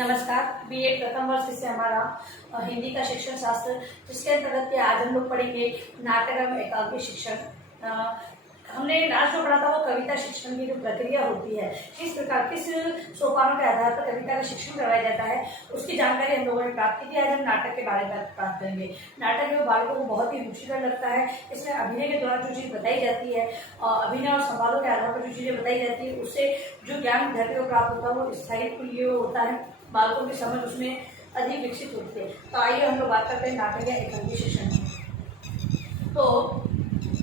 नमस्कार। बीएड प्रथम वर्ष से हमारा हिंदी का शिक्षण शास्त्र, जिसके अंतर्गत आज हम लोग पढ़ेंगे नाटक एवं एकांकी शिक्षण। हमने लास्ट जो पढ़ा था वो कविता शिक्षण की जो प्रक्रिया होती है, किस प्रकार किस सोपानों के आधार पर कविता का शिक्षण करवाया जाता है, उसकी जानकारी हम लोगों ने प्राप्त की थी। आज हम नाटक के बारे में बात करेंगे। नाटक में बालकों को बहुत ही रुचिकर लगता है। इसमें अभिनय के द्वारा जो चीज़ बताई जाती है, अभिनय और संवादों के आधार पर जो चीज़ें बताई जाती है, उससे जो ज्ञान धैर्य को प्राप्त होता है वो स्थायी होता है। बालकों की समझ उसमें अधिक विकसित होती है। तो आइए हम लोग बात करते हैं नाटक या एकांकी शिक्षण की। तो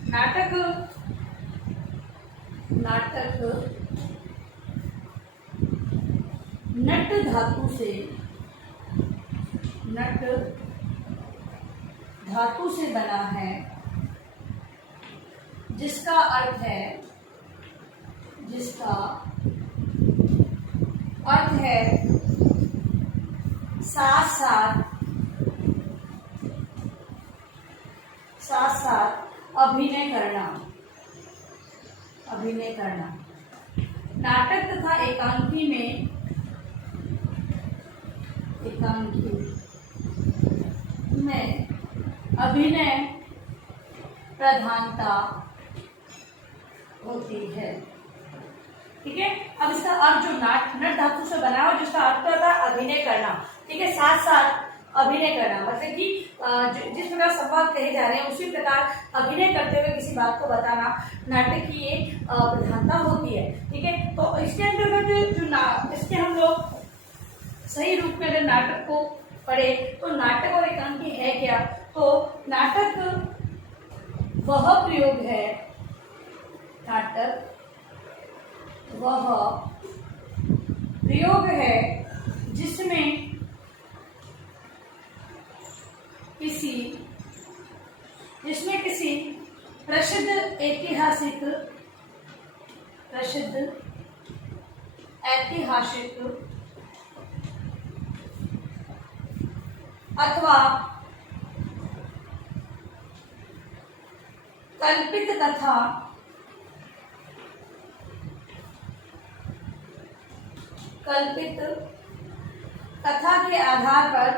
नाटक नट धातु से बना है, जिसका अर्थ है साथ साथ अभिनय करना। नाटक तथा एकांकी में अभिनय प्रधानता होती है। ठीक है। अब इसका अर्थ जो नट धातु से बना है, जिसका अर्थ होता है अभिनय करना। ठीक है। साथ साथ अभिनय करना मतलब कि जिस प्रकार संवाद कहे जा रहे हैं उसी प्रकार अभिनय करते हुए किसी बात को बताना नाटक की एक प्रधानता होती है। ठीक है। तो इसके अंतर्गत जो इसके हम लोग सही रूप में अगर नाटक को पढ़े तो नाटक और एकांकी है क्या? तो नाटक वह प्रयोग है जिसमें किसी प्रसिद्ध ऐतिहासिक अथवा कल्पित कथा के आधार पर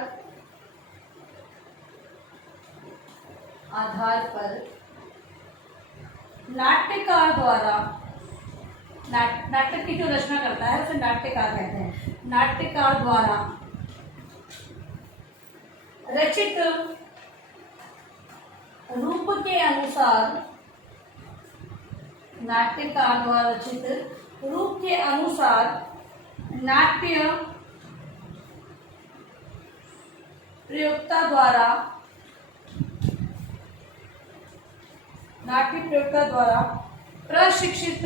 नाट्यकार द्वारा नाटक की जो रचना करता है उसे नाट्यकार कहते हैं। नाट्यकार द्वारा रचित रूप के अनुसार नाट्य प्रयोक्ता द्वारा प्रशिक्षित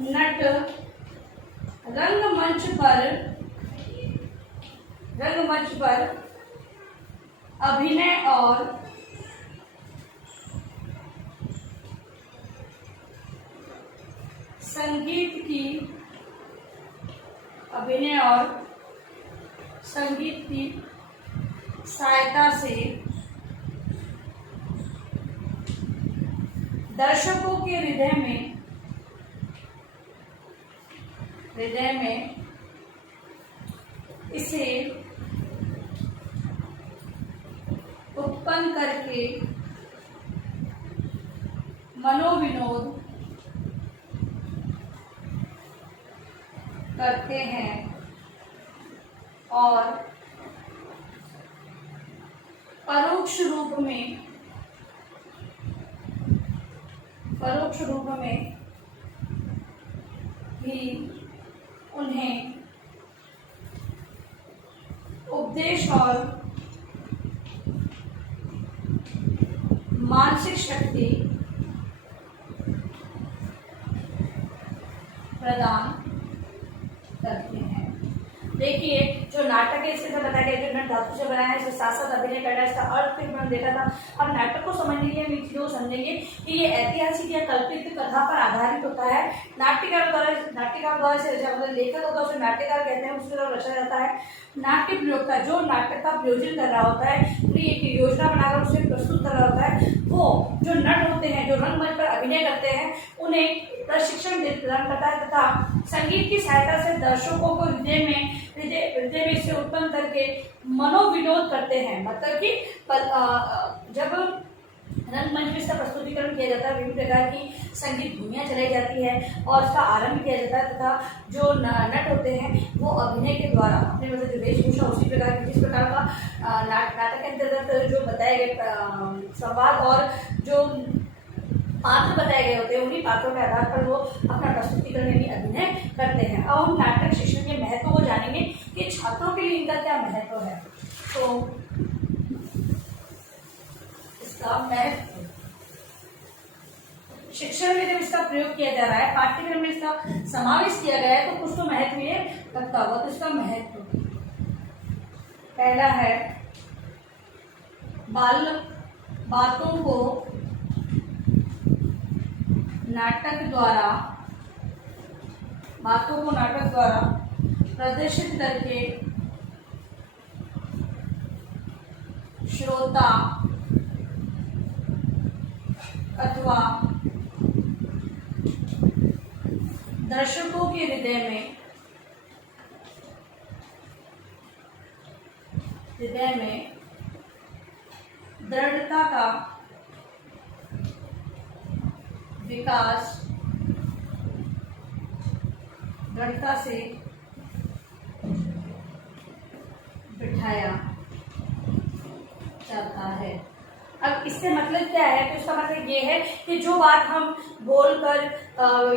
नट रंगमंच पर अभिनय और संगीत की सहायता से दर्शकों के हृदय में इसे उत्पन्न करके मनोविनोद करते हैं और परोक्ष रूप में भी उन्हें उपदेश और मानसिक शक्ति प्रदान करते हैं। देखिए जो नाटक है इसके अंदर बताया गया कि नट धातु से बनाया है, इसके साथ साथ अभिनय करना है, इसका अर्थ फिर हमने देखा था। अब नाटक को समझने के लिए हम एक चीज को समझेंगे कि ये ऐतिहासिक या कल्पित कथा पर आधारित होता है। नाट्यकार द्वारा इसे रचा, मतलब लेखक होता है उसे नाट्यकार कहते हैं, उसके द्वारा रचा जाता है। नाट्य प्रयोक्ता जो नाटक का प्रयोजन कर रहा होता है, पूरी एक योजना बनाकर उसे प्रस्तुत कर रहा होता है, वो जो नट होते हैं जो रंगमंच पर अभिनय करते हैं उन्हें प्रशिक्षण प्रदान करता है तथा संगीत की सहायता से दर्शकों को हृदय में से उत्पन्न करके मनोविनोद करते हैं। मतलब कि जब रंगमंच में इसका प्रस्तुतिकरण किया जाता है, विभिन्न प्रकार की संगीत धुनियाँ चलाई जाती है और इसका आरंभ किया जाता है तथा जो नट होते हैं वो अभिनय के द्वारा अपने मतलब जो वेशभूषा उसी प्रकार की जिस प्रकार का नाटक के अंतर्गत जो बताए गए संवाद और जो पात्र बताए गए होते हैं उन्हीं पात्रों के आधार पर वो अपना प्रस्तुतिकरण यानी अभिनय करते हैं। अब हम नाटक शिक्षण के महत्व को जानेंगे कि छात्रों के लिए इनका क्या महत्व है। तो इसका महत्व शिक्षण में जब इसका प्रयोग किया जा रहा है, पाठ्यक्रम में इसका समावेश किया गया है, तो कुछ तो महत्व ये रखता होगा। तो इसका महत्व पहला है बातों को नाटक द्वारा प्रदर्शित करके श्रोता अथवा दर्शकों के हृदय में दृढ़ता का विकास दृढ़ता से बिठाया जाता है। अब इससे मतलब क्या है? तो इसका मतलब ये है कि जो बात हम बोलकर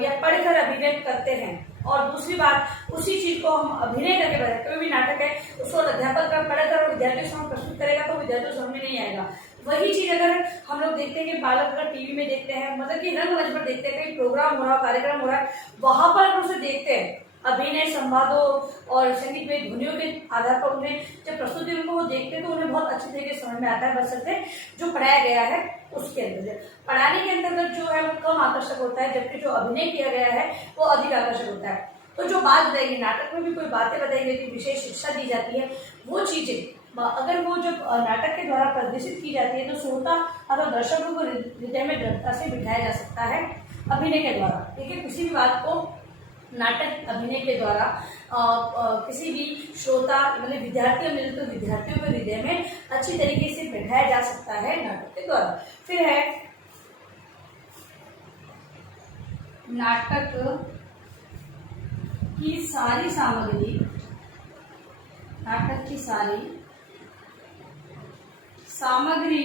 या पढ़कर अभिव्यक्त करते हैं और दूसरी बात उसी चीज को हम अभिनय करके बताते, कोई भी नाटक है उसको अध्यापक पढ़कर और विद्यार्थियों से हम प्रस्तुत करेगा तो विद्यार्थियों समझ में नहीं आएगा। वही चीज अगर हम लोग देखते हैं कि बालक अगर टीवी में देखते हैं, मतलब कि रंगमंच पर देखते हैं, कहीं प्रोग्राम हो रहा है, कार्यक्रम हो रहा है, वहां पर अगर उसे देखते हैं अभिनय संवादों और संगीत में ध्वनियों के आधार पर उन्हें जब प्रस्तुति उनको वो देखते हैं तो उन्हें बहुत अच्छे तरीके से समझ में आता है। बशर्ते जो पढ़ाया गया है उसके अंदर, पढ़ाने के अंतर्गत जो है वो कम आकर्षक होता है, जबकि जो अभिनय किया गया है वो अधिक आकर्षक होता है। तो जो बात बताएगी नाटक में भी कोई बातें बताई गई, विशेष शिक्षा दी जाती है, वो चीजें अगर वो जब नाटक के द्वारा प्रदर्शित की जाती है तो श्रोता अथवा दर्शकों को हृदय में दृढ़ता से बिठाया जा सकता है अभिनय के द्वारा। ठीक है, किसी भी बात को नाटक अभिनय के द्वारा किसी भी श्रोता मतलब विद्यार्थियों मिले तो विद्यार्थियों के हृदय में अच्छी तरीके से बैठाया जा सकता है नाटक के द्वारा। फिर है नाटक की सारी सामग्री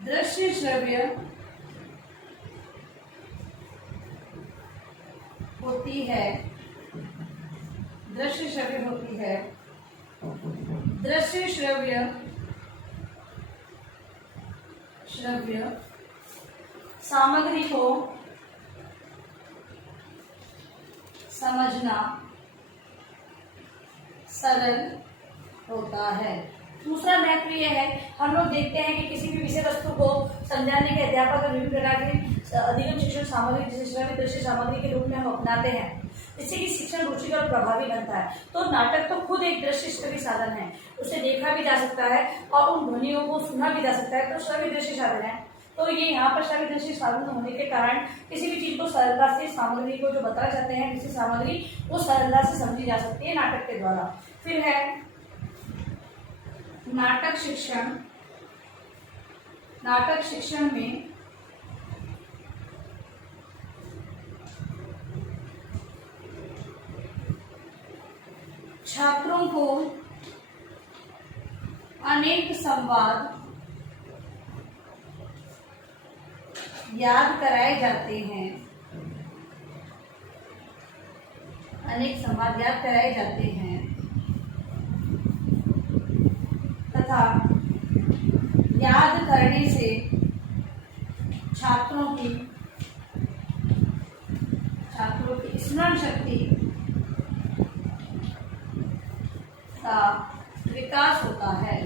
दृश्य श्रव्य होती है। दृश्य श्रव्य सामग्री को समझना सरल होता है। दूसरा महत्व यह है, हम लोग देखते हैं कि किसी भी विषय वस्तु को समझाने के अध्यापक विभिन्न प्रकार की अधिगम शिक्षण सामग्री जैसे श्रव्य दृश्य सामग्री के रूप में हम अपनाते हैं, जिससे कि शिक्षण रुचिकर और प्रभावी बनता है। तो नाटक तो खुद एक दृश्य श्रव्य साधन है, उसे देखा भी जा सकता है और उन ध्वनियों को सुना भी जा सकता है, तो श्रव्य दृश्य साधन है। तो ये यहाँ पर श्रव्य दृश्य साधन होने के कारण किसी भी चीज को सरलता से, सामग्री को जो बताना चाहते हैं जिससे सामग्री वो सरलता से समझी जा सकती है नाटक के द्वारा। फिर है नाटक शिक्षण में छात्रों को अनेक संवाद याद कराए जाते हैं, तथा याद करने से छात्रों की स्मरण शक्ति का विकास होता है।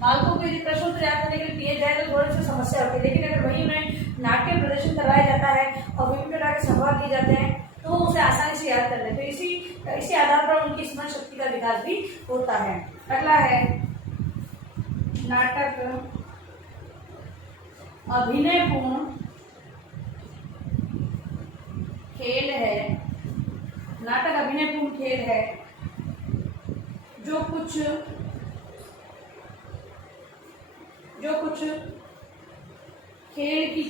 बालकों को यदि प्रश्न उत्तर याद करने के लिए दिए जाए तो थोड़ी सी समस्या होती है, लेकिन अगर वही उन्हें नाट्य प्रदर्शन करवाया जाता है और विभिन्न प्रकार के संवाद दिए जाते हैं तो वो उसे आसानी से याद कर लेते हैं। इसी आधार पर उनकी स्मरण शक्ति का विकास भी होता है। अगला है नाटक अभिनयपूर्ण खेल है। नाटक अभिनयपूर्ण खेल है जो कुछ खेल की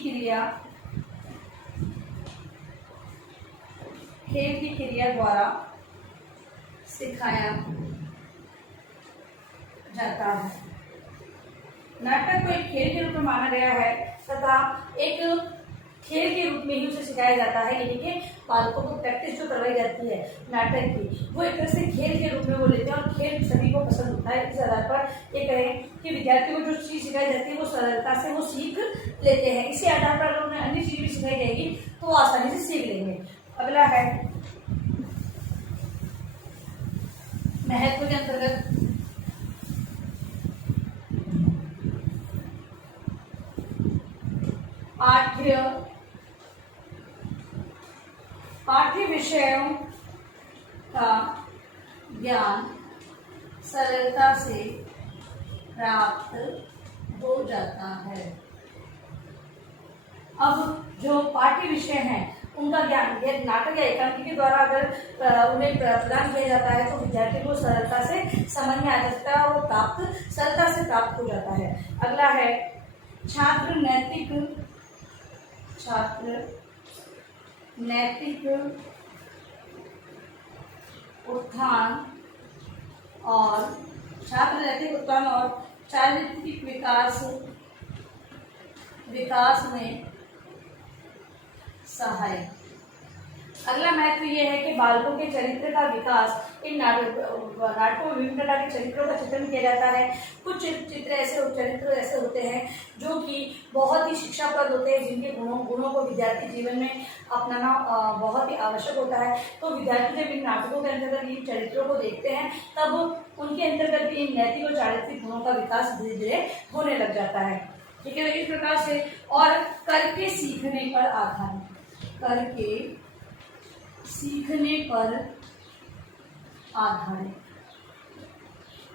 क्रिया द्वारा सिखाया जाता है। नाटक को एक खेल के रूप में माना गया है तथा एक खेल के रूप में ही उसे सिखाया जाता है, यानी कि बालकों को प्रैक्टिस जो करवाई जाती है नाटक की वो एक तरह से खेल के रूप में वो लेते हैं और खेल सभी को पसंद होता है। इस आधार पर ये कहें कि विद्यार्थियों को जो चीज़ सिखाई जाती है वो सरलता से वो सीख लेते हैं। इसी आधार पर अगर उन्हें अन्य चीज़ भी सिखाई जाएगी तो वो आसानी से सीख लेंगे। अगला है महत्व के अंतर्गत पाठ्य विषयों का ज्ञान सरलता से प्राप्त हो जाता है। अब जो पाठ्य विषय हैं उनका ज्ञान ये नाटक या एकांकी के द्वारा अगर उन्हें प्रदान किया जाता है तो विद्यार्थी को सरलता से समझ में आ जाता है और सरलता से प्राप्त हो जाता है। अगला है छात्र नैतिक उत्थान और चारित्रिक विकास में सहायक। अगला महत्व यह है कि बालकों के चरित्र का विकास इन नाटकों में विभिन्न प्रकार के चरित्रों का चित्रण किया जाता है। कुछ चरित्र ऐसे होते हैं जो कि बहुत ही शिक्षाप्रद होते हैं, जिनके गुणों को विद्यार्थी जीवन में अपनाना बहुत ही आवश्यक होता है। तो विद्यार्थी जब इन नाटकों के अंतर्गत इन चरित्रों को देखते हैं तब उनके अंतर्गत भी इन नैतिक और चारित्रिक गुणों का विकास धीरे धीरे होने लग जाता है। ठीक है, इस प्रकार से और करके सीखने पर आधारित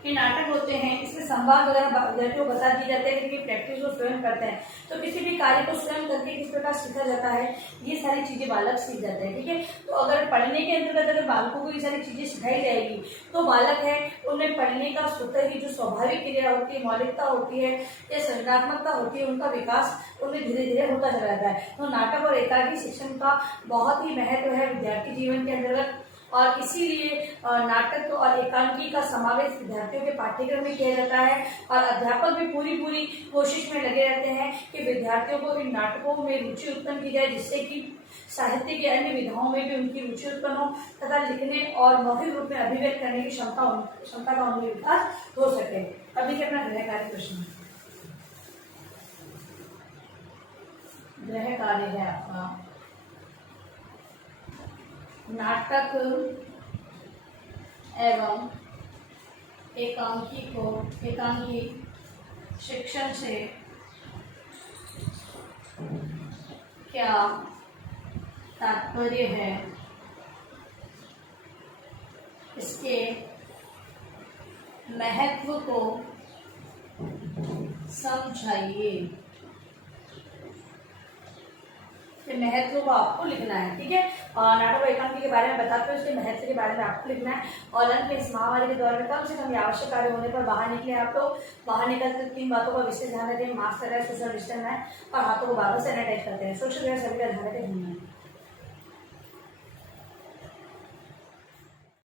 ये नाटक होते हैं। इसमें संवाद वगैरह विद्यार्थियों को बता दिए जाते हैं कि प्रैक्टिस वो स्वयं करते हैं। तो किसी भी कार्य को स्वयं करके किस प्रकार सीखा जाता है ये सारी चीजें बालक सीख जाते हैं। ठीक है, तो अगर पढ़ने के अंतर्गत अगर बालकों को ये सारी चीजें सिखाई जाएगी तो बालक है उन्हें पढ़ने का स्वतः ही जो स्वाभाविक क्रिया होती है, मौलिकता होती है या सृजनात्मकता होती है, उनका विकास उनमें धीरे धीरे होता चला जाता है। तो नाटक और एकांकी शिक्षण का बहुत ही महत्व है विद्यार्थी जीवन के अंतर्गत और इसीलिए नाटक और एकांकी का समावेश विद्यार्थियों के पाठ्यक्रम में किया जाता है और अध्यापक भी पूरी कोशिश में लगे रहते हैं कि विद्यार्थियों को इन नाटकों में रुचि उत्पन्न की जाए, जिससे कि साहित्य के अन्य विधाओं में भी उनकी रुचि उत्पन्न हो तथा लिखने और मौखिक रूप में अभिव्यक्त करने की क्षमता का उनमें विकास हो सके। अभी अपना गृह कार्य प्रश्न गृह कार्य है आपका नाटक एवं एकांकी शिक्षण से क्या तात्पर्य है, इसके महत्व को समझाइए। महत्व को आपको लिखना है। ठीक है, नाटक और एकांकी के बारे में बताते हुए उसके महत्व के बारे में आपको लिखना है। और अंत में इस महामारी के दौर में कम से कम आवश्यक कार्य होने पर बाहर निकले। आप लोग बाहर निकलते 3 बातों का विशेष ध्यान रखें, मास्क लगाए, सोशल डिस्टेंस है और हाथों को बार बार सैनिटाइज करते हैं। सोशल सभी का ध्यान रखें। धन्यवाद।